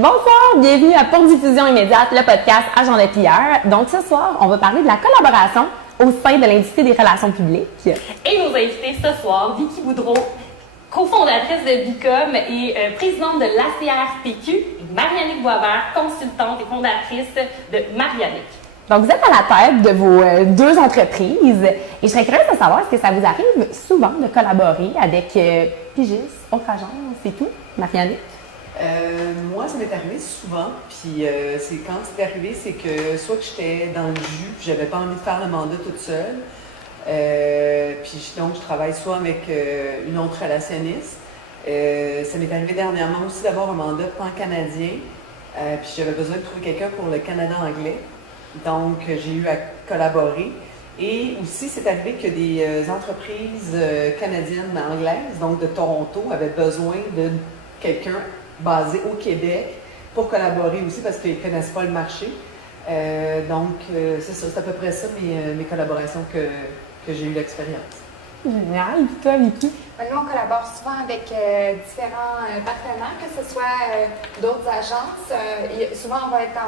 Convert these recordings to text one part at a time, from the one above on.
Bonsoir, bienvenue à Pour Diffusion immédiate, le podcast Agent de plieur. Donc ce soir, on va parler de la collaboration au sein de l'industrie des relations publiques. Et nos invités ce soir, Vicky Boudreau, cofondatrice de Bicom et présidente de l'ACRPQ, et Mariannick Boisvert, consultante et fondatrice de Mariannick. Donc vous êtes à la tête de vos deux entreprises et je serais curieuse de savoir est-ce que ça vous arrive souvent de collaborer avec Pigis, autre agence et tout, Mariannick? Moi, ça m'est arrivé souvent, puis quand c'est arrivé, c'est que soit que j'étais dans le jus, puis j'avais pas envie de faire le mandat toute seule, puis donc je travaille soit avec une autre relationniste. Ça m'est arrivé dernièrement aussi d'avoir un mandat pan-canadien, puis j'avais besoin de trouver quelqu'un pour le Canada anglais, donc j'ai eu à collaborer. Et aussi, c'est arrivé que des entreprises canadiennes anglaises, donc de Toronto, avaient besoin de quelqu'un basé au Québec pour collaborer aussi parce qu'ils ne connaissent pas le marché. C'est ça, c'est à peu près ça mes collaborations que j'ai eu l'expérience. Génial. Et toi, Vicky? Nous, on collabore souvent avec différents partenaires, que ce soit d'autres agences. Souvent, on va être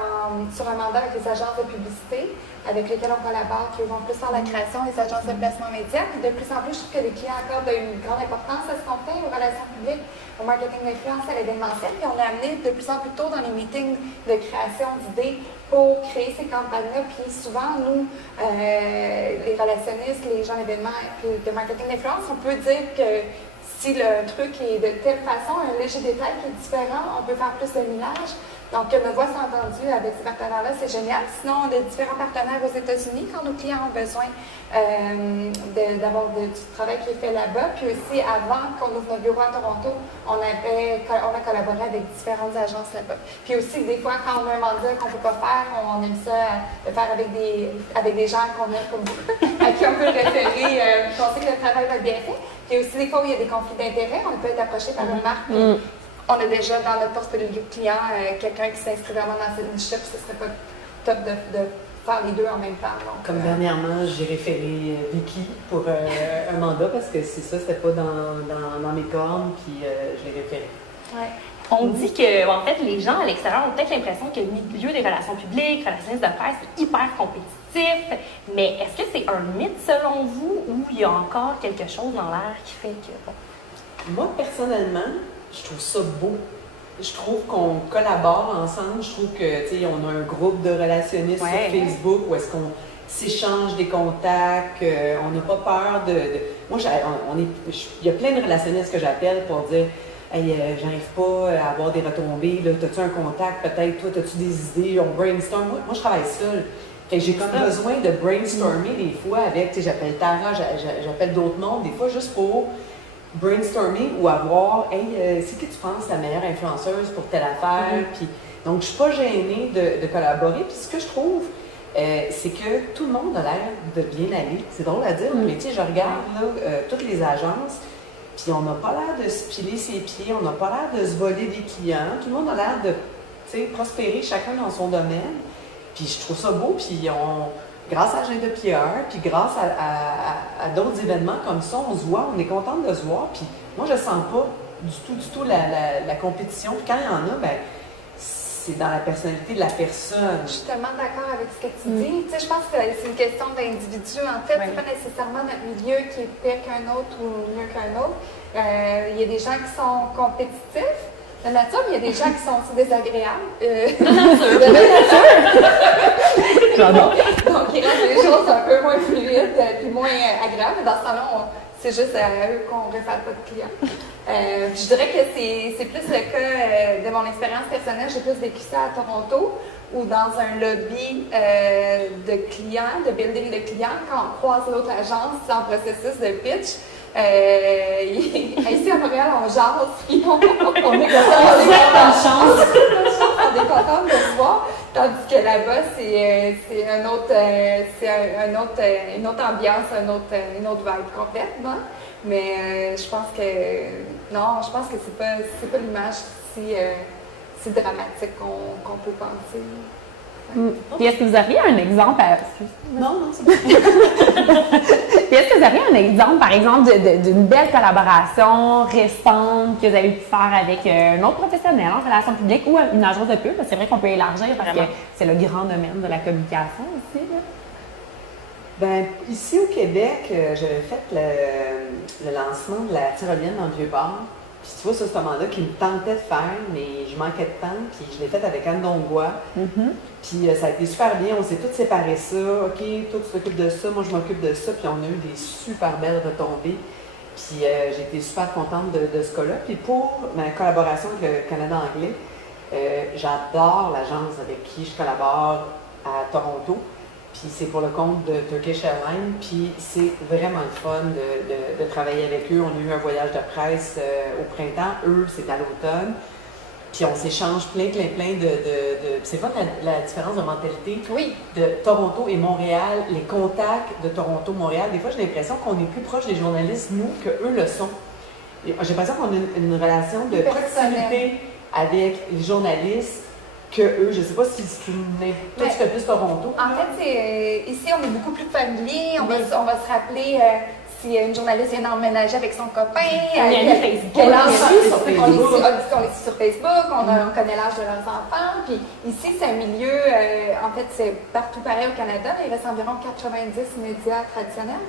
sur un mandat avec les agences de publicité avec lesquelles on collabore, qui vont plus faire la création, les agences de placement média. Puis de plus en plus, je trouve que les clients accordent une grande importance à ce qu'on fait, aux relations publiques, au marketing d'influence, à l'événementiel. Puis on est amené de plus en plus tôt dans les meetings de création d'idées pour créer ces campagnes-là. Puis souvent, nous, les relationnistes, les gens d'événements et de marketing d'influence, on peut dire que si le truc est de telle façon, un léger détail qui est différent, on peut faire plus de millage. Donc, que nos voix soient entendues avec ces partenaires-là, c'est génial. Sinon, on a différents partenaires aux États-Unis quand nos clients ont besoin d'avoir du travail qui est fait là-bas. Puis aussi, avant qu'on ouvre notre bureau à Toronto, on a collaboré avec différentes agences là-bas. Puis aussi, des fois, quand on a un mandat qu'on ne peut pas faire, on aime ça le faire avec des gens qu'on a comme vous, à qui on peut référer, qu'on sait que le travail va être bien fait. Puis aussi, des fois où il y a des conflits d'intérêts, on peut être approché par une marque. On a déjà dans notre portfolio client quelqu'un qui s'inscrit vraiment dans cette niche-là, puis ce serait pas top de faire les deux en même temps. Donc, Comme dernièrement, j'ai référé Vicky pour un mandat parce que c'est ça, c'était pas dans mes cordes, puis je l'ai référé. Ouais. On dit que, en fait, les gens à l'extérieur ont peut-être l'impression que le milieu des relations publiques, relationnistes de presse, c'est hyper compétitif. Mais est-ce que c'est un mythe selon vous ou il y a encore quelque chose dans l'air qui fait que... Bon. Moi, personnellement, je trouve ça beau. Je trouve qu'on collabore ensemble. Je trouve que, tu sais, on a un groupe de relationnistes sur Facebook où est-ce qu'on s'échange des contacts. On n'a pas peur de... Moi, il y a plein de relationnistes que j'appelle pour dire « Hey, j'arrive pas à avoir des retombées. Là, t'as-tu un contact? Peut-être, toi, t'as-tu des idées? On brainstorm. » Moi, je travaille seule. J'ai comme besoin de brainstormer des fois avec, tu sais, j'appelle Tara, j'appelle d'autres mondes, des fois juste pour brainstormer ou avoir, hey, c'est qui tu penses la meilleure influenceuse pour telle affaire? Puis, donc, je suis pas gênée de collaborer. Puis, ce que je trouve, c'est que tout le monde a l'air de bien aller. C'est drôle à dire, mais tu sais, je regarde là, toutes les agences, puis on n'a pas l'air de se piler ses pieds, on n'a pas l'air de se voler des clients. Tout le monde a l'air de, tu sais, prospérer chacun dans son domaine. Puis, je trouve ça beau, puis grâce à Agent de plieur, puis grâce à d'autres événements comme ça, on se voit, on est contente de se voir. Puis moi, je sens pas du tout la compétition. Puis quand il y en a, ben c'est dans la personnalité de la personne. Je suis tellement d'accord avec ce que tu dis. Tu sais, je pense que c'est une question d'individu. En fait, c'est pas nécessairement notre milieu qui est pire qu'un autre ou mieux qu'un autre. Il y a des gens qui sont compétitifs de nature, mais il y a des gens qui sont aussi désagréables. De nature! Donc, ils rendent les choses un peu moins fluides et moins agréables. Dans ce temps-là, c'est juste à eux qu'on ne réfère pas de clients. Je dirais que c'est plus le cas de mon expérience personnelle. J'ai plus vécu ça à Toronto ou dans un lobby de clients, de building de clients, quand on croise l'autre agence en processus de pitch. Ici à Montréal, on jase, puis on est content de se voir, tandis que là-bas, c'est une autre ambiance, une autre vibe complètement. Mais je pense que c'est pas l'image si dramatique qu'on peut penser. Et est-ce que vous auriez un exemple à... Non, c'est bon. Puis est-ce que vous avez un exemple, par exemple, d'une belle collaboration récente que vous avez pu faire avec un autre professionnel en relations publiques ou une agence de pub? C'est vrai qu'on peut élargir parce que c'est le grand domaine de la communication aussi. Là. Ben, ici au Québec, j'avais fait le lancement de la tyrolienne dans le Vieux-Port. Puis tu vois, ça, c'est un mandat qui me tentait de faire, mais je manquais de temps. Puis je l'ai fait avec Anne Dongua. Puis ça a été super bien. On s'est tous séparés ça. OK, toi, tu t'occupes de ça, moi, je m'occupe de ça. Puis on a eu des super belles retombées. Puis j'ai été super contente de ce cas-là. Puis pour ma collaboration avec le Canada anglais, j'adore l'agence avec qui je collabore à Toronto. Puis c'est pour le compte de Turkish Airlines, puis c'est vraiment le fun de travailler avec eux. On a eu un voyage de presse au printemps, eux, c'est à l'automne. Puis on s'échange plein de... C'est fun la différence de mentalité de Toronto et Montréal, les contacts de Toronto-Montréal. Des fois, j'ai l'impression qu'on est plus proche des journalistes, nous, qu'eux le sont. J'ai l'impression qu'on a une relation de proximité avec les journalistes que eux. Je ne sais pas si c'est toi, tu fais plus Toronto. En fait, ici, on est beaucoup plus familier. On va se rappeler si une journaliste vient d'emménager avec son copain. On est Facebook. On est sur Facebook, on connaît l'âge de leurs enfants. Puis ici, c'est un milieu, en fait, c'est partout pareil au Canada. Il reste environ 90 médias traditionnels.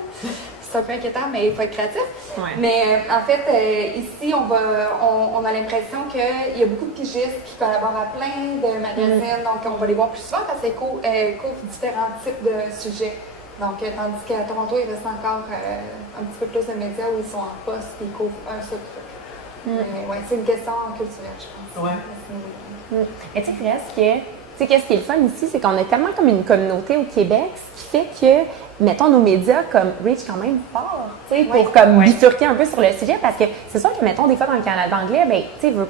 C'est un peu inquiétant, mais il faut être créatif. Ouais. Mais en fait, ici, on a l'impression qu'il y a beaucoup de pigistes qui collaborent à plein de magazines. Donc, on va les voir plus souvent parce qu'ils couvrent différents types de sujets. Donc, tandis qu'à Toronto, il reste encore un petit peu plus de médias où ils sont en poste et ils couvrent un seul truc. Ouais, c'est une question culturelle, je pense. Ouais. Et tu sais, qu'est-ce qui est le fun ici, c'est qu'on a tellement comme une communauté au Québec, ce qui fait que, mettons, nos médias comme reach quand même fort, tu sais, pour comme bifurquer un peu sur le sujet, parce que c'est sûr que, mettons, des fois dans le Canada anglais, ben, tu sais, il n'y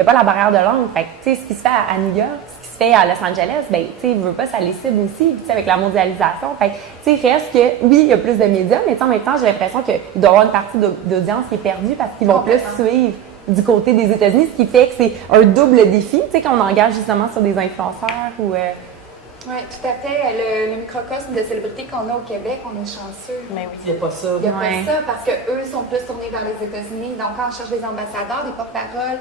a pas la barrière de langue, fait que, tu sais, ce qui se fait à New York, ce qui se fait à Los Angeles, ben, tu sais, il veut pas, ça les cible aussi, tu sais, avec la mondialisation, fait que, tu sais, reste que, oui, il y a plus de médias, mais en même temps, j'ai l'impression qu'il doit y avoir une partie d'audience qui est perdue parce qu'ils vont plus suivre du côté des États-Unis, ce qui fait que c'est un double défi, tu sais, quand on engage justement sur des influenceurs ou... Oui, tout à fait. Le microcosme de célébrités qu'on a au Québec, on est chanceux. Mais oui. Il n'y a pas ça. Il n'y a pas ça parce qu'eux sont plus tournés vers les États-Unis. Donc, quand on cherche des ambassadeurs, des porte-paroles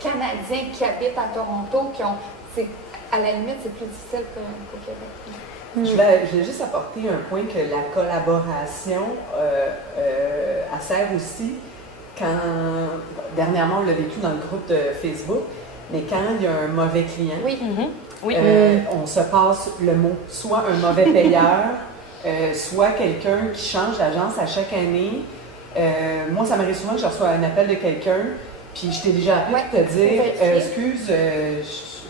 canadiens qui habitent à Toronto, à la limite, c'est plus difficile qu'au Québec. Je vais juste apporter un point que la collaboration elle sert aussi dernièrement, on l'a vécu dans le groupe de Facebook, mais quand il y a un mauvais client, on se passe le mot, soit un mauvais payeur, soit quelqu'un qui change d'agence à chaque année. Moi, ça m'arrive souvent que je reçois un appel de quelqu'un, puis je t'ai déjà appelé pour te dire excuse,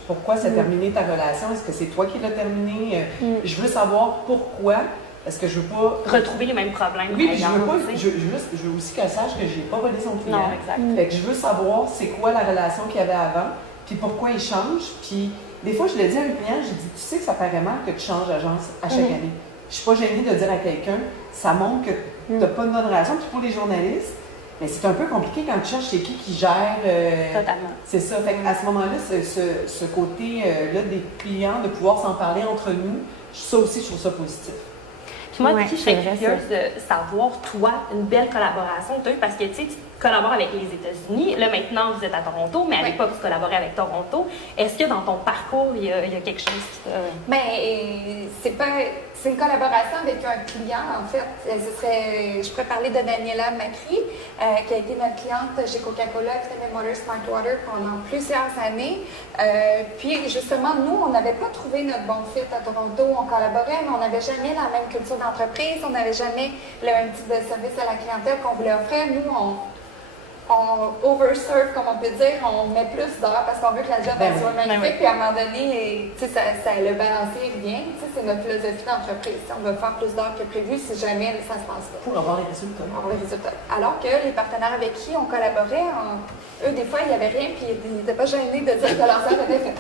pourquoi ça a terminé ta relation? Est-ce que c'est toi qui l'as terminé? Je veux savoir pourquoi. Parce que je veux pas... Retrouver les mêmes problèmes. Oui, puis je veux aussi qu'elle sache que j'ai pas volé son client. Non, exact. Fait que je veux savoir c'est quoi la relation qu'il y avait avant, puis pourquoi il change. Puis des fois, je le dis à un client, je dis, tu sais que ça paraît mal que tu changes d'agence à chaque année. Je suis pas gênée de dire à quelqu'un, ça montre que tu n'as pas une bonne relation. Puis pour les journalistes, mais c'est un peu compliqué quand tu cherches c'est qui gère. Totalement. C'est ça. Fait à ce moment-là, ce côté-là des clients, de pouvoir s'en parler entre nous, ça aussi, je trouve ça positif. Puis moi, je serais curieuse de savoir, toi, une belle collaboration que tu as eue, parce que tu collabores avec les États-Unis. Là, maintenant, vous êtes à Toronto, mais à l'époque, tu collaborais avec Toronto. Est-ce que dans ton parcours, il y a quelque chose qui t'a... Bien, c'est une collaboration avec un client, en fait. Je pourrais parler de Daniela Macri, qui a été notre cliente chez Coca-Cola, Extended Motor Smartwater pendant plusieurs années. Puis, justement, nous, on n'avait pas trouvé notre bon fit à Toronto. On collaborait, mais on n'avait jamais la même culture d'entreprise. On n'avait jamais le même type de service à la clientèle qu'on voulait offrir. Nous, on overserve, comme on peut dire, on met plus d'heures parce qu'on veut que la job soit magnifique. Puis à un moment donné, le balancier revient. C'est notre philosophie d'entreprise. On va faire plus d'heures que prévu si jamais ça se passe pas. Pour avoir les résultats. Alors que les partenaires avec qui on collaborait, eux, des fois, il n'y avait rien, puis ils n'étaient pas gênés de dire que leur heure était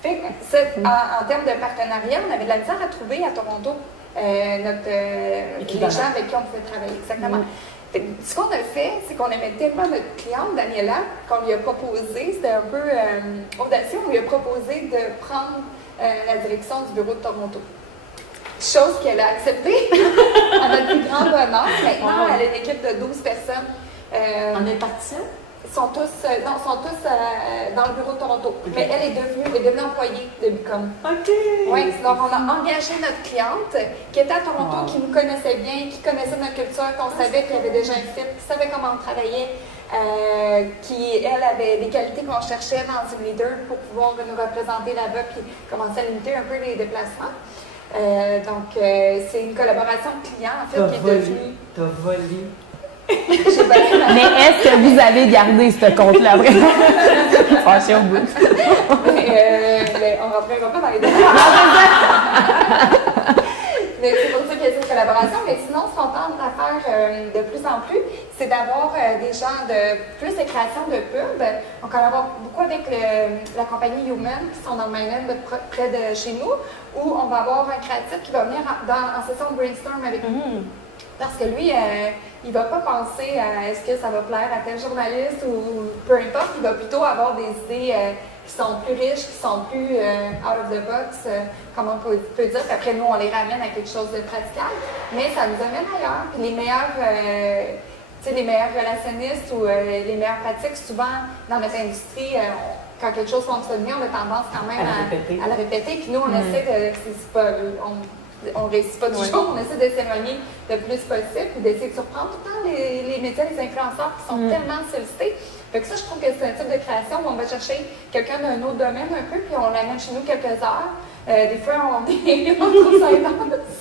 faite. En termes de partenariat, on avait de la misère à trouver à Toronto les gens avec qui on pouvait travailler. Exactement. Ce qu'on a fait, c'est qu'on aimait tellement notre cliente, Daniela, qu'on lui a proposé, c'était un peu audacieux, on lui a proposé de prendre la direction du bureau de Toronto. chose qu'elle a acceptée à notre plus grand bonheur. Maintenant, elle a une équipe de 12 personnes. En impartition? Sont tous dans le bureau de Toronto. Okay. Mais elle est devenue employée de Bicom. OK! Oui, donc on a engagé notre cliente qui était à Toronto, qui nous connaissait bien, qui connaissait notre culture, qu'on savait qu'il y avait déjà un fit, qui savait comment on travaillait, qui, elle, avait des qualités qu'on cherchait dans une leader pour pouvoir nous représenter là-bas puis commencer à limiter un peu les déplacements. Donc, c'est une collaboration client, en fait, qui est devenue... T'as volé. Mais est-ce que vous avez gardé ce compte-là après? Fâché au bout. On ne rentrera pas dans les détails. Mais c'est pour ça qu'il y a cette collaboration. Mais sinon, ce qu'on tente à faire de plus en plus, c'est d'avoir des gens de plus de création de pubs. On collabore beaucoup avec la compagnie Human, qui sont dans le Mainland, près de chez nous, où on va avoir un créatif qui va venir en session de brainstorm avec nous. Parce que lui, il ne va pas penser à est-ce que ça va plaire à tel journaliste ou peu importe. Il va plutôt avoir des idées qui sont plus riches, qui sont plus out of the box, comme on peut dire. Puis après, nous, on les ramène à quelque chose de praticable. Mais ça nous amène ailleurs. Puis les meilleurs relationnistes ou les meilleures pratiques, souvent, dans notre industrie, quand quelque chose fonctionne bien, on a tendance quand même à le répéter. Puis nous, on essaie de... On ne réussit pas toujours, on essaie de s'éloigner le plus possible et d'essayer de surprendre tout le temps les médias, les influenceurs qui sont tellement sollicités. Fait que ça, je trouve que c'est un type de création où on va chercher quelqu'un d'un autre domaine un peu, puis on l'amène chez nous quelques heures. Des fois, on trouve ça intense.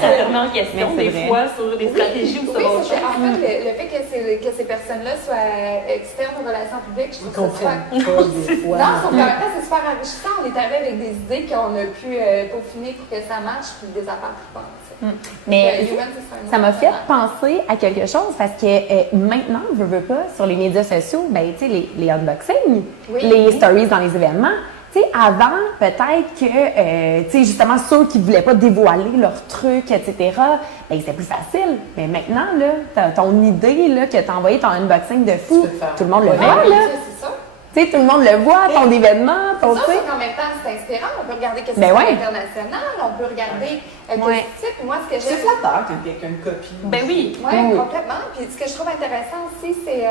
Ça remet en question des fois sur des stratégies ou sur autre chose. En fait, le fait que ces personnes-là soient externes aux relations publiques, je trouve ça super... des fois. Non, en même temps, c'est super enrichissant. On est arrivé avec des idées qu'on a pu peaufiner pour que ça marche, puis des affaires qui pensent. Mais ça m'a fait penser à quelque chose parce que maintenant, on veut pas, sur les médias sociaux, ben, tu sais, les unboxings, les stories dans les événements. Tu sais, avant, peut-être que, tu sais, justement, ceux qui ne voulaient pas dévoiler leurs trucs, etc., ben, c'était plus facile. Mais maintenant, là, ton idée, là, que tu as envoyé ton unboxing de fou, tout le monde le voit, là. C'est ça. Tu sais, tout le monde le voit, ton événement, ton truc. truc. En même temps, c'est inspirant. On peut regarder qu'est-ce que c'est international, on peut regarder qu'est-ce moi, ce que j'aime. C'est flatteur quand quelqu'un copie. Ben oui. Oui, complètement. Puis ce que je trouve intéressant aussi, c'est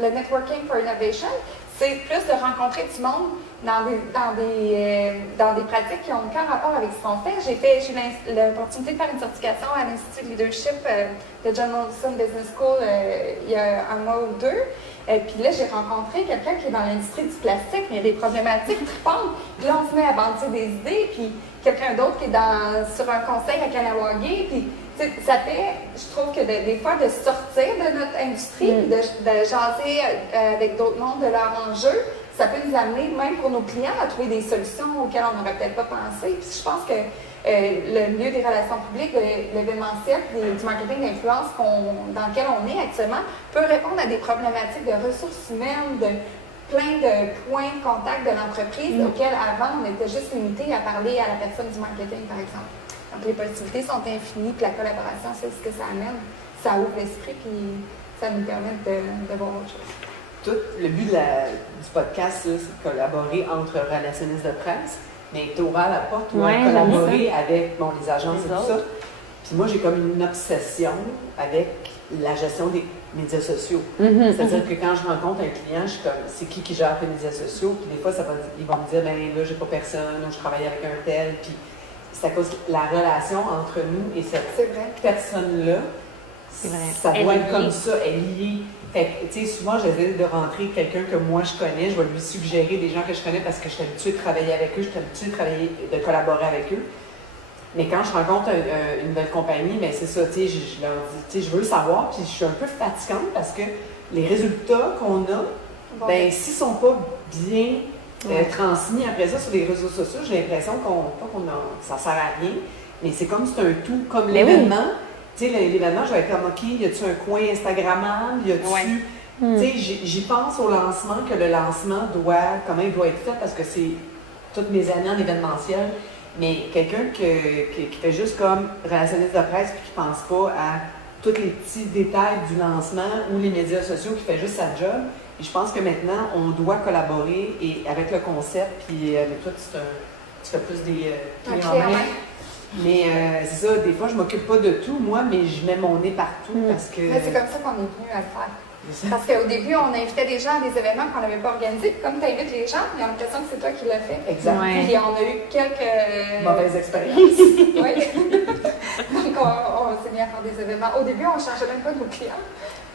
le networking for innovation. C'est plus de rencontrer du monde dans des pratiques qui n'ont aucun rapport avec ce qu'on fait. J'ai eu l'opportunité de faire une certification à l'Institut de leadership de John Molson Business School il y a un mois ou deux. Puis là, j'ai rencontré quelqu'un qui est dans l'industrie du plastique, mais il y a des problématiques tripantes. Puis là, on se met à bandir des idées, puis quelqu'un d'autre qui est sur un conseil à Kanawagé, puis ça fait, je trouve que des fois, de sortir de notre industrie, de jaser avec d'autres mondes de leurs enjeux, ça peut nous amener, même pour nos clients, à trouver des solutions auxquelles on n'aurait peut-être pas pensé. Puis je pense que le milieu des relations publiques, de l'événementiel, du marketing d'influence dans lequel on est actuellement, peut répondre à des problématiques de ressources humaines, de plein de points de contact de l'entreprise auxquels avant, on était juste limité à parler à la personne du marketing, par exemple. Donc, les possibilités sont infinies, puis la collaboration, c'est ce que ça amène. Ça ouvre l'esprit, puis ça nous permet de voir autre chose. Tout le but du podcast, c'est de collaborer entre relationnistes de presse, mais tu ouvert la porte pour collaborer avec les agences et tout ça. Puis moi, j'ai comme une obsession avec la gestion des médias sociaux. C'est-à-dire que quand je rencontre un client, je suis comme, c'est qui gère les médias sociaux? Puis des fois, ils vont me dire, ben là, j'ai pas personne, ou je travaille avec un tel, puis c'est à cause de la relation entre nous et cette personne-là. Ça doit être comme ça, elle est liée. Fait que, tu sais, souvent, j'essaie de rentrer quelqu'un que moi je connais, je vais lui suggérer des gens que je connais parce que je suis habituée de travailler avec eux, je suis habituée de collaborer avec eux. Mais quand je rencontre une nouvelle compagnie, ben c'est ça, tu sais, je leur dis, tu sais, je veux le savoir, puis je suis un peu fatigante parce que les résultats qu'on a, ben s'ils sont pas bien transmis après ça sur les réseaux sociaux, j'ai l'impression ça sert à rien, mais c'est comme c'est un tout, comme l'événement. Tu sais, l'événement, je vais être comme, OK, y a-tu un coin Instagrammable? Y a-tu... Tu sais, j'y pense au lancement, que le lancement comment il doit être fait, parce que c'est toutes mes années en événementiel. Mais quelqu'un qui fait juste comme relationniste de presse puis qui pense pas à tous les petits détails du lancement ou les médias sociaux, qui fait juste sa job. Et je pense que maintenant, on doit collaborer et avec le concept, puis avec toi, Tu fais plus des clés clé en en main. main. Mais c'est ça, des fois, je m'occupe pas de tout, moi, mais je mets mon nez partout parce que... Mais c'est comme ça qu'on est venu à le faire. Parce qu'au début, on invitait des gens à des événements qu'on n'avait pas organisés. Puis comme tu invites les gens, ils ont l'impression que c'est toi qui l'as fait. Exact. Ouais. Puis on a eu quelques... Mauvaise expérience. Oui. Donc, on s'est mis à faire des événements. Au début, on ne cherchait même pas nos clients.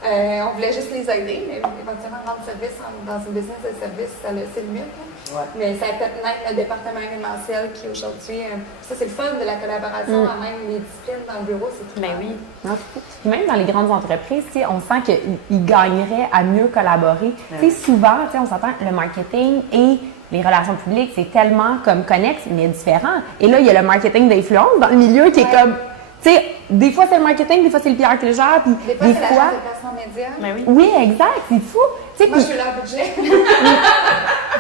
On voulait juste les aider, mais éventuellement, rendre service dans une business de service, ça a ses limites. Ouais. Mais ça a fait naître le département événementiel qui aujourd'hui, ça c'est le fun de la collaboration, même les disciplines dans le bureau, c'est tout. Ben oui. Non, c'est fou. Puis même dans les grandes entreprises, tu sais, on sent qu'ils gagneraient à mieux collaborer. Tu sais, souvent, tu sais, on s'entend, le marketing et les relations publiques, c'est tellement comme connexe, mais différent. Et là, il y a le marketing d'influence dans le milieu qui est comme, tu sais, des fois c'est le marketing, des fois c'est le PR qui le gère, puis Des fois, c'est l'agence de placement média. Ben oui. Oui, exact, c'est fou. Tu sais, Moi, je puis- suis leur budget.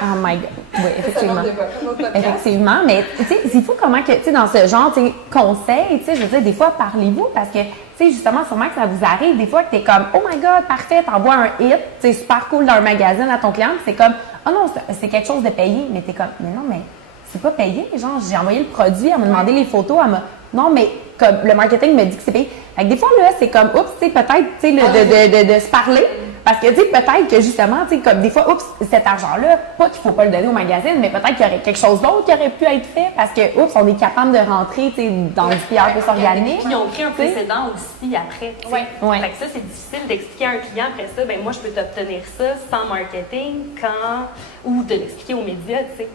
Oh my God. Oui, C'est un effectivement. autre débat, un autre podcast. Effectivement, mais tu sais, c'est fou comment que, tu sais, dans ce genre, tu sais, conseil, tu sais, je veux dire, des fois, parlez-vous parce que, tu sais, justement, sûrement que ça vous arrive, des fois, que t'es comme, oh my God, parfait, t'envoies un hit, c'est super cool dans un magazine à ton client, puis c'est comme, oh non, c'est quelque chose de payé, mais t'es comme, mais non, mais c'est pas payé, genre, j'ai envoyé le produit, elle m'a demandé les photos, elle m'a, non, mais comme le marketing me dit que c'est payé. Fait que des fois, là, c'est comme, oups, tu sais, peut-être, tu sais, de se parler. Parce que, tu sais, peut-être que justement, tu sais, comme des fois, oups, cet argent-là, pas qu'il faut pas le donner au magazine, mais peut-être qu'il y aurait quelque chose d'autre qui aurait pu être fait parce que, oups, on est capable de rentrer, tu sais, dans du PR plus organique. Puis ils ont pris un tu sais. précédent aussi après. tu sais. Ouais. Fait que ça, c'est difficile d'expliquer à un client après ça, ben moi, je peux t'obtenir ça sans marketing, ou de l'expliquer aux médias, tu sais.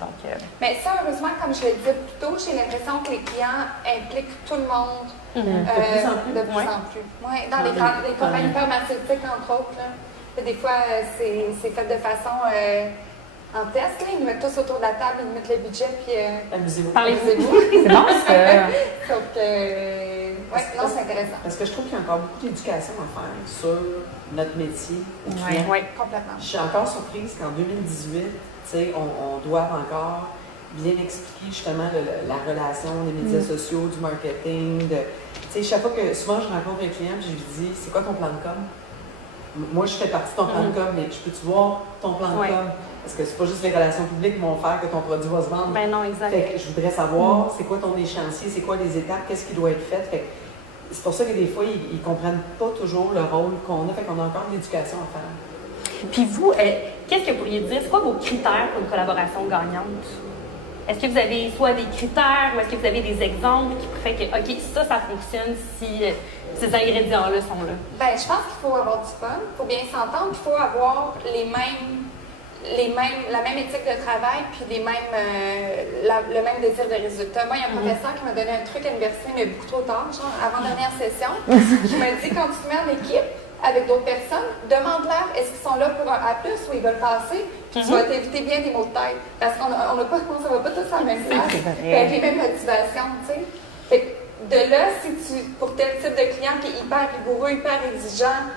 Donc, Mais ça, heureusement, comme je le disais plus tôt, j'ai l'impression que les clients impliquent tout le monde De plus en plus. de plus en plus. Ouais, dans les compagnies pharmaceutiques, entre autres. Là. Des fois, c'est fait de façon en test. Là. Ils mettent tous autour de la table, ils mettent le budget, puis Amusez-vous. amusez-vous. C'est bon, ça. Donc, ouais, non, c'est intéressant. Parce que je trouve qu'il y a encore beaucoup d'éducation à faire sur notre métier aux clients. ouais. Complètement. Je suis encore surprise qu'en 2018, tu sais, on doit encore bien expliquer justement la relation des médias sociaux, du marketing. Tu sais, chaque fois que, souvent je rencontre un client, puis je lui dis, c'est quoi ton plan de com? Moi, je fais partie de ton plan de com, mais je peux-tu voir ton plan de com? Parce que c'est pas juste les relations publiques qui vont faire que ton produit va se vendre. Ben non, exact. Fait que je voudrais savoir, c'est quoi ton échéancier, c'est quoi les étapes, qu'est-ce qui doit être fait. Fait que c'est pour ça que des fois, ils comprennent pas toujours le rôle qu'on a, fait qu'on a encore de l'éducation à faire. Puis vous, qu'est-ce que vous pourriez dire? C'est quoi vos critères pour une collaboration gagnante? Est-ce que vous avez soit des critères ou est-ce que vous avez des exemples qui font que, OK, ça fonctionne si ces ingrédients-là sont là? Ben, je pense qu'il faut avoir du fun, il faut bien s'entendre, il faut avoir la même éthique de travail puis le même désir de résultat. Moi, il y a un professeur qui m'a donné un truc à l'université, mais beaucoup trop tard, genre avant dernière session, qui m'a dit quand tu te mets en équipe avec d'autres personnes, demande-leur est-ce qu'ils sont là pour un A+, ou ils veulent passer, puis tu vas t'éviter bien des mots de tête. Parce qu'on n'a pas, on va pas tous à la même place, puis avec les mêmes motivations, tu sais. Fait que de là, pour tel type de client qui est hyper rigoureux, hyper exigeant,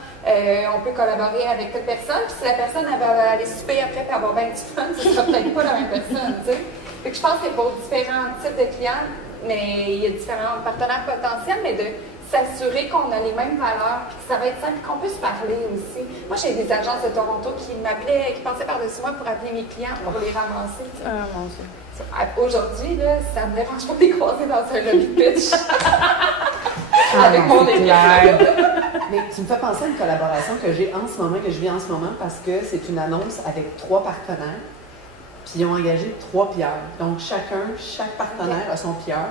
on peut collaborer avec telle personne, puis si la personne elle va aller souper après et avoir bien du fun, ce sera peut-être pas la même personne, tu sais. Fait que je pense que pour différents types de clients, mais il y a différents partenaires potentiels, mais de s'assurer qu'on a les mêmes valeurs, puis que ça va être simple, qu'on puisse parler aussi. Moi, j'ai des agences de Toronto qui m'appelaient, qui passaient par-dessus moi pour appeler mes clients, pour les ramasser. Tu sais. Mon Dieu. Aujourd'hui, là, ça me dérange pas de les croiser dans un lobby pitch. Avec mon équipe. Mais tu me fais penser à une collaboration que j'ai en ce moment, que je vis en ce moment, parce que c'est une annonce avec 3 partenaires, puis ils ont engagé 3 PR. Donc, chaque partenaire a son PR.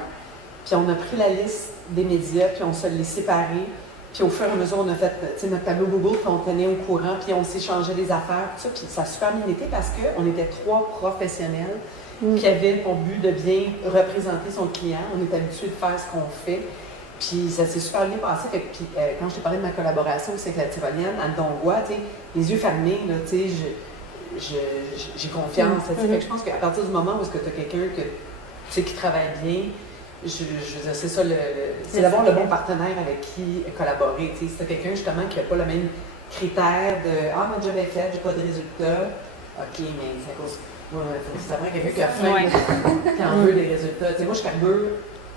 Puis on a pris la liste des médias, puis on se les séparés. Puis au fur et à mesure, on a fait notre tableau Google, puis on tenait au courant, puis on s'échangeait des affaires, tout ça. Puis ça a super bien été parce qu'on était 3 professionnels qui avaient pour but de bien représenter son client. On est habitué de faire ce qu'on fait. Puis ça s'est super bien passé. Fait que, puis, quand je t'ai parlé de ma collaboration aussi avec la Tyrolienne, à Dongois, les yeux fermés, là, j'ai confiance. Fait que je pense qu'à partir du moment où tu as quelqu'un qui travaille bien, je veux dire, c'est ça, c'est d'avoir le bon partenaire avec qui collaborer. Si tu as quelqu'un justement qui n'a pas le même critère de « Ah, moi, j'avais fait, j'ai pas de résultats. » OK, mais c'est à cause... c'est vraiment quelqu'un qui a faim, qui en veut des résultats. Moi, je carbure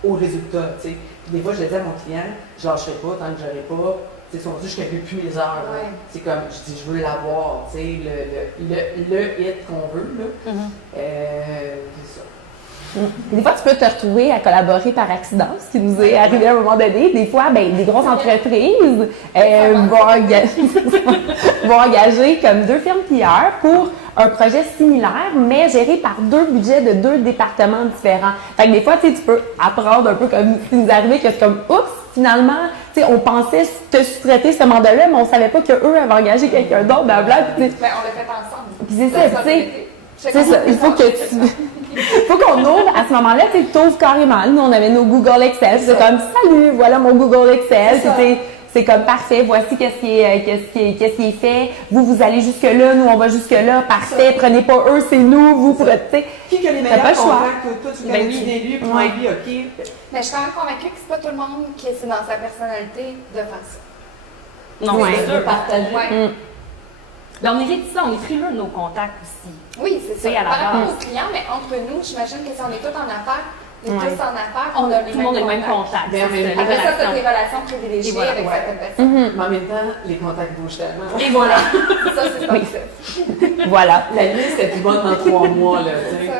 aux résultats. T'sais. Des fois, je le dis à mon client, je lâcherai pas tant que je n'aurai pas. Si on dit, je ne calcule plus mes heures. Ouais. C'est comme, je dis, je veux l'avoir. Le hit qu'on veut. Là. C'est ça. Des fois, tu peux te retrouver à collaborer par accident, ce qui nous est arrivé à un moment donné. Des fois, des grosses entreprises vont engager comme 2 firmes PR pour un projet similaire, mais géré par 2 budgets de 2 départements différents. Fait que des fois, tu peux apprendre un peu comme ce qui nous est arrivé, que c'est comme, oups, finalement, on pensait te sous-traiter ce mandat-là, mais on savait pas qu'eux avaient engagé quelqu'un d'autre, blablabla. On l'a fait ensemble. Puis c'est ça, tu sais. C'est ça, il faut que faut qu'on ouvre, à ce moment-là, tu ouvres carrément. Nous, on avait nos Google Excel. C'est comme, salut, voilà mon Google Excel. C'est comme, parfait, voici qu'est-ce qui est fait. Vous allez jusque-là, nous, on va jusque-là. Parfait, prenez pas eux, c'est nous, vous pourrez, tu sais. Qui que les meilleurs contacts, toi, tu connais lui, puis moi, lui, OK. Mais je suis quand même convaincue que c'est pas tout le monde qui est dans sa personnalité de faire ça. Non, c'est sûr. De partager. Ouais. Mais on est réticents, on est frileux de nos contacts aussi. Oui, c'est ça. À la Par rapport base. aux clients, mais entre nous, j'imagine que si on est tous en affaires, tous en affaires, Tout on a les le monde a le même contacts. contact. Mais c'est Après ça, les tu as des relations. relations privilégiées Et voilà, avec ouais. certaines personnes. Mais en même temps, les contacts bougent tellement. Et voilà. Ça, c'est pas ça. Voilà. La liste est plus bonne dans 3 mois, là, tu sais.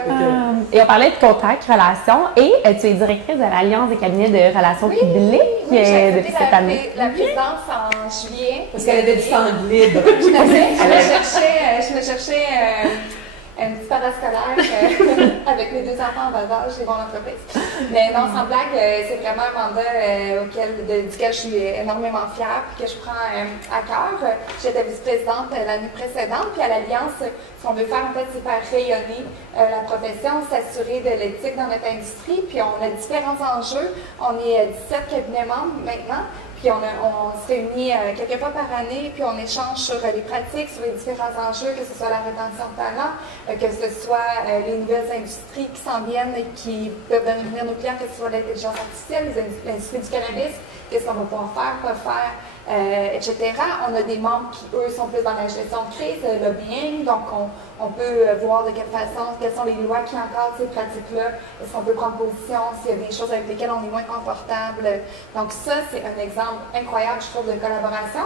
Et on parlait de contact, relations, et tu es directrice de l'Alliance des cabinets de relations publiques Oui, j'ai depuis accepté cette année. la présidence en juillet. Parce qu'elle avait du temps libre. Tout à fait. Je me cherchais un petit parascolaire avec mes 2 enfants en bas âge et mon entreprise. Mais non, sans blague, c'est vraiment un mandat duquel je suis énormément fière et que je prends à cœur. J'étais vice-présidente l'année précédente, puis à l'Alliance, ce qu'on veut faire, en fait, c'est faire rayonner la profession, s'assurer de l'éthique dans notre industrie, puis on a différents enjeux. On est 17 cabinets membres maintenant. Puis on se réunit quelques fois par année, puis on échange sur les pratiques, sur les différents enjeux, que ce soit la rétention de talent, que ce soit les nouvelles industries qui s'en viennent et qui peuvent devenir nos clients, que ce soit l'intelligence artificielle, l'industrie du cannabis, qu'est-ce qu'on va pouvoir faire, pas faire, etc. On a des membres qui, eux, sont plus dans la gestion de crise, le lobbying, donc on peut voir de quelle façon, quelles sont les lois qui encadrent ces pratiques-là, est-ce qu'on peut prendre position, s'il y a des choses avec lesquelles on est moins confortable. Donc ça, c'est un exemple incroyable, je trouve, de collaboration.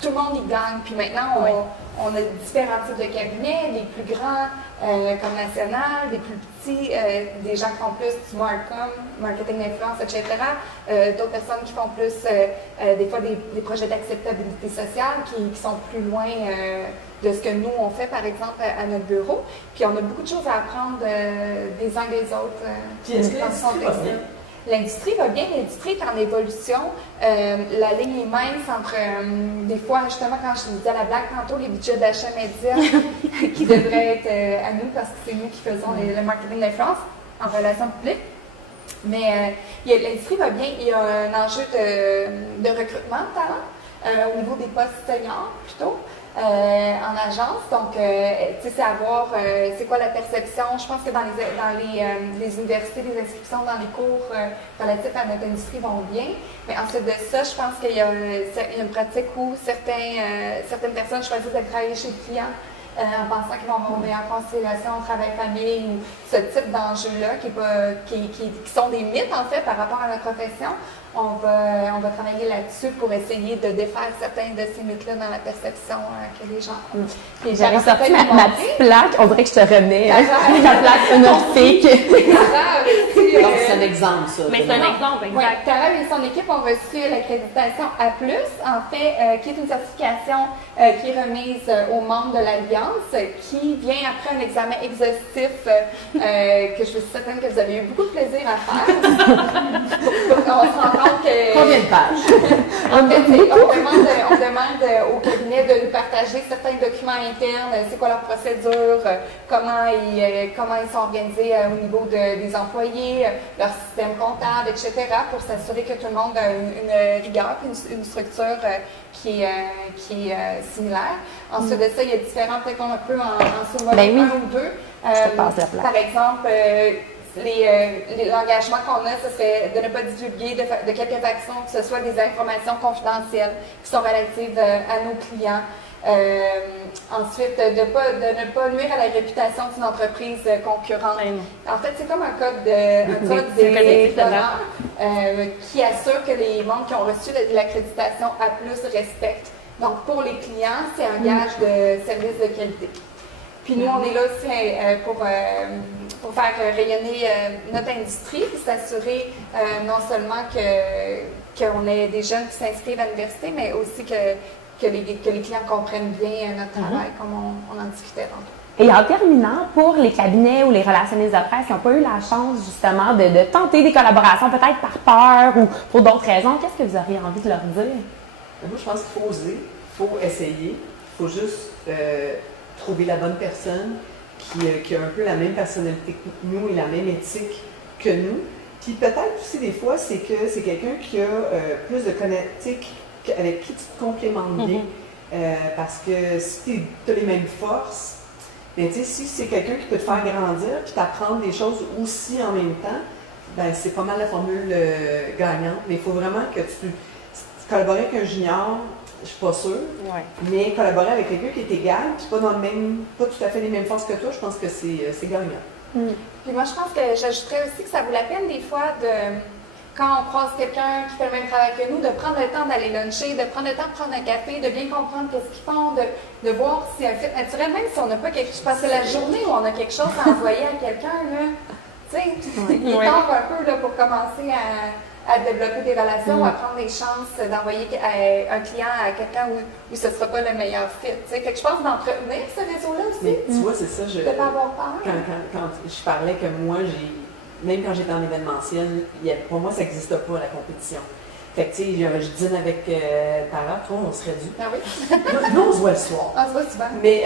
Tout le monde y gagne. Puis maintenant, on a différents types de cabinets, des plus grands comme National, des plus petits, des gens qui font plus du marketing d'influence, etc. D'autres personnes qui font plus, des fois, des projets d'acceptabilité sociale qui sont plus loin de ce que nous, on fait, par exemple, à notre bureau. Puis on a beaucoup de choses à apprendre des uns des autres. Puis est-ce que l'industrie va bien? L'industrie va bien, l'industrie est en évolution. La ligne est mince entre, des fois, justement, quand je disais à la blague tantôt, les budgets d'achat média qui devraient être à nous parce que c'est nous qui faisons le marketing d'influence en relations publiques. Mais l'industrie va bien. Il y a un enjeu de recrutement de talent au niveau des postes seniors plutôt. En agence, donc c'est à voir c'est quoi la perception. Je pense que dans les universités, les inscriptions dans les cours relatifs à notre industrie vont bien, mais ensuite de ça, je pense qu'il y a une pratique où certaines personnes choisissent de travailler chez le client en pensant qu'ils vont avoir une meilleure conciliation travail-famille ou ce type d'enjeux-là qui sont des mythes en fait par rapport à notre profession. On va travailler là-dessus pour essayer de défaire certains de ces mythes-là dans la perception que les gens ont. J'avais sorti ma petite plaque, on dirait que je te remets ta plaque honorifique. Donc, c'est un exemple, ça. Mais c'est un exemple, exact. Oui, Tara et son équipe ont reçu l'accréditation A+, en fait, qui est une certification qui est remise aux membres de l'Alliance, qui vient après un examen exhaustif que je suis certaine que vous avez eu beaucoup de plaisir à faire. On se rend compte que... Combien de pages? En fait, on demande au cabinet de nous partager certains documents internes, c'est quoi leur procédure, comment ils sont organisés au niveau des employés, leur système comptable, etc., pour s'assurer que tout le monde a une rigueur et une structure qui est similaire. Ensuite de ça, il y a différents, peut-être qu'on peut en souligner un ou deux. Je te passe la place. Par exemple, l'engagement qu'on a, ce serait de ne pas divulguer de quelques actions, que ce soit des informations confidentielles qui sont relatives à nos clients. Ensuite, de ne pas nuire à la réputation d'une entreprise concurrente. En fait, c'est comme un code d'éthique d'honneur qui assure que les membres qui ont reçu l'accréditation A+, respectent. Donc, pour les clients, c'est un gage de service de qualité. Puis nous, on est là aussi pour faire rayonner notre industrie, puis s'assurer non seulement qu'on ait des jeunes qui s'inscrivent à l'université, mais aussi que les clients comprennent bien notre travail, comme on en discutait tantôt. Et en terminant, pour les cabinets ou les relationnistes de presse qui n'ont pas eu la chance justement de tenter des collaborations, peut-être par peur ou pour d'autres raisons, qu'est-ce que vous auriez envie de leur dire? Moi, je pense qu'il faut oser, il faut essayer, il faut juste trouver la bonne personne qui a un peu la même personnalité que nous et la même éthique que nous. Puis peut-être aussi des fois, c'est que c'est quelqu'un qui a plus de connaissances, avec qui tu te complémentes bien. Parce que si tu as les mêmes forces, ben, si c'est quelqu'un qui peut te faire grandir puis t'apprendre des choses aussi en même temps, ben, c'est pas mal la formule gagnante. Mais il faut vraiment que tu collaborer avec un junior, je suis pas sûre, mais collaborer avec quelqu'un qui est égal, puis pas tout à fait les mêmes forces que toi, je pense que c'est gagnant. Puis moi, je pense que j'ajouterais aussi que ça vaut la peine des fois quand on croise quelqu'un qui fait le même travail que nous, de prendre le temps d'aller luncher, de prendre le temps de prendre un café, de bien comprendre qu'est-ce qu'ils font, de voir si un fit naturel, même si on n'a pas quelque chose. Parce que la journée où on a quelque chose à envoyer à quelqu'un, là, tu sais, il est temps un peu là, pour commencer à développer des relations, à prendre des chances d'envoyer un client à quelqu'un où ce ne sera pas le meilleur fit. Fait que je pense d'entretenir ce réseau-là aussi. Mais tu vois, c'est ça. De ne pas avoir peur. Quand je parlais que moi, même quand j'étais en événementiel, pour moi, ça n'existe pas, la compétition. Fait que, tu sais, je dîne avec Tara, toi, on serait dû. Ah oui? Nous, on se voit le soir. Ah, c'est pas super. Mais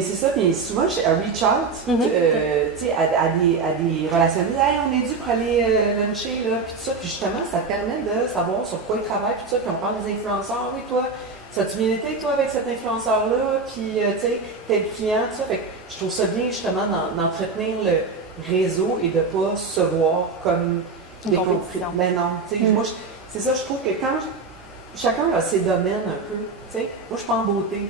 c'est ça, puis souvent, je reach out, tu sais, à des relationnistes. Hey, on est dû pour aller luncher, là, puis tout ça. Puis justement, ça permet de savoir sur quoi ils travaillent, puis tout ça. Puis on parle des influenceurs. Oui, toi, ça tu bien été, toi, avec cet influenceur-là, puis, tu sais, tel client, tout ça. Fait que je trouve ça bien, justement, d'entretenir le réseau et de ne pas se voir comme des compétitions. Mais non, tu sais, moi, c'est ça, je trouve que quand chacun a ses domaines un peu, tu sais, moi, je suis pas en beauté.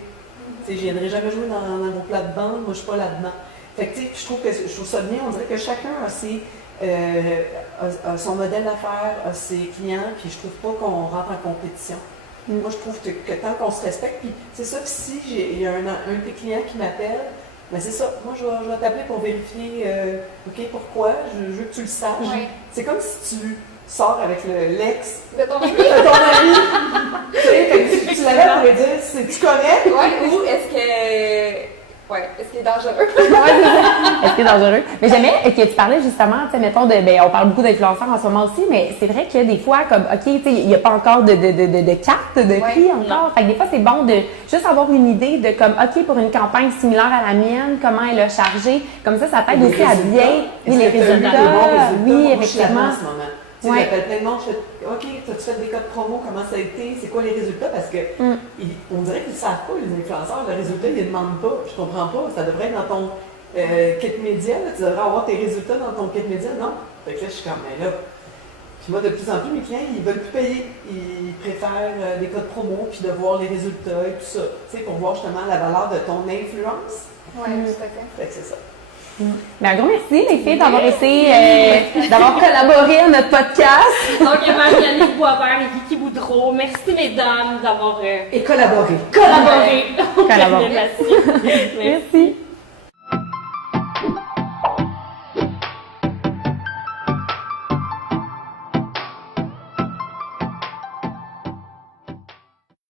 Tu sais, je viendrai jamais jouer dans vos plates-bandes, moi, je suis pas là-dedans. Fait que, tu sais, je trouve ça bien, on dirait que chacun a son modèle d'affaires, a ses clients, puis je trouve pas qu'on rentre en compétition. Moi, je trouve que tant qu'on se respecte, puis c'est ça, puis si il y a un de tes clients qui m'appelle, ben c'est ça, moi je vais t'appeler pour vérifier, OK, pourquoi, je veux que tu le saches. Oui. C'est comme si tu sors avec l'ex De ton ami. de ton ami. Tu sais, tu l'avais pour lui dire, c'est-tu correct? Oui, ou est-ce qu'il est dangereux? Est-ce qu'il est dangereux? Mais j'aimais que tu parlais justement, tu sais, mettons, on parle beaucoup d'influenceurs en ce moment aussi, mais c'est vrai que des fois, comme, OK, tu sais, il n'y a pas encore de carte de prix encore. Fait que des fois, c'est bon de juste avoir une idée de, comme, OK, pour une campagne similaire à la mienne, comment elle a chargé. Comme ça t'aide aussi à bien. Oui, les résultats. Oui, effectivement. Tu sais, j'appelle plein de monde, je fais OK, as-tu fait des codes promo, comment ça a été, c'est quoi les résultats? Parce que on dirait qu'ils ne savent pas, les influenceurs, le résultat, ils ne demandent pas. Je comprends pas, ça devrait être dans ton kit média, là, tu devrais avoir tes résultats dans ton kit média, non? Fait que là, je suis comme, mais là. Puis moi, de plus en plus, mes clients, ils veulent plus payer. Ils préfèrent des codes promo, puis de voir les résultats et tout ça, tu sais, pour voir justement la valeur de ton influence. Oui, tout à fait. Fait que c'est ça. Bien, un gros merci, les filles, d'avoir été, d'avoir collaboré à notre podcast. Donc, il y a Marie-Année Boisvert et Vicky Boudreau. Merci, mesdames, d'avoir Et collaborer. collaboré. Collaboré. Merci. Merci.